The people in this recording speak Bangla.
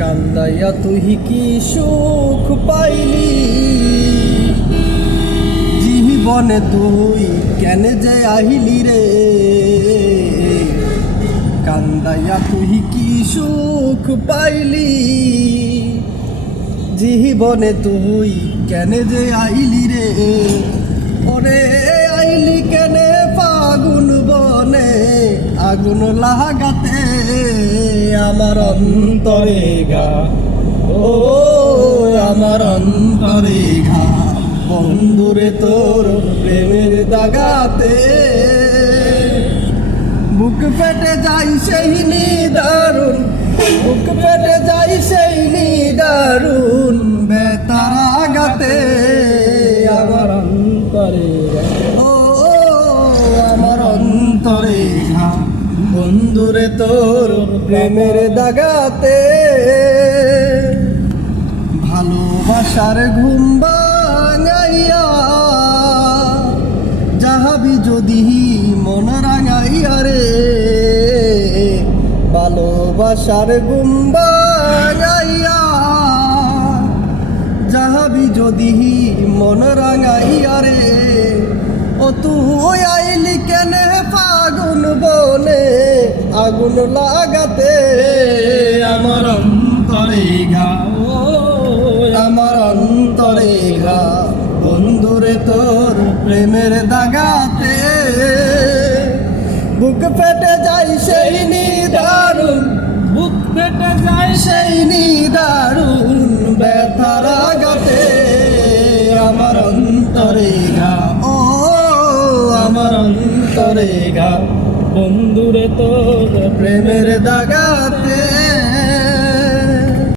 কান্দাইয়া তুই কি সুখ পাইলি, জীবনে তুই কেন যে আহিলি রে। কান্দাইয়া তুই কি সুখ পাইলি, জীবনে তুই কেন যে আইলি রে। ওরে আইলি কেনে ফাগুন বনে আগুন লাগাতে, আমার অন্তরে ঘা, ও আমার অন্তরে ঘা। বন্ধুরে তোর প্রেমের দাগাতে, বুক ফেটে যাই সেই নিদারুণ, বুক ফেটে যাই সেই নিদারুণ বেতার আঘাতে। আমার অন্তরে ও আমার অন্তরে ঘা, বন্ধুরে তোর প্রেমের দাগাতে। ভালোবাসার ঘুম ভাঙাইয়া যাহাবি যদি মন রাঙাইয়া রে। ভালোবাসার ঘুম ভাঙাইয়া যাহাবি যদি মন রাঙাইয়া রে। ও তুই আইলি কেনে ফাগুন বনে আগুন লাগাতে, আমার অন্তরে ঘা, আমার অন্তরে ঘা। বন্ধুরে তোর প্রেমের দাগাতে, বুক ফেটে যাই সেই নিদারুণ, বুক ফেটে যাই সেই নিদারুণ ব্যথার আঘাতে। আমার অন্তরে ঘা, ও আমার অন্তরে ঘা। বন্ধুরে তোর প্রেমের দাগাতে।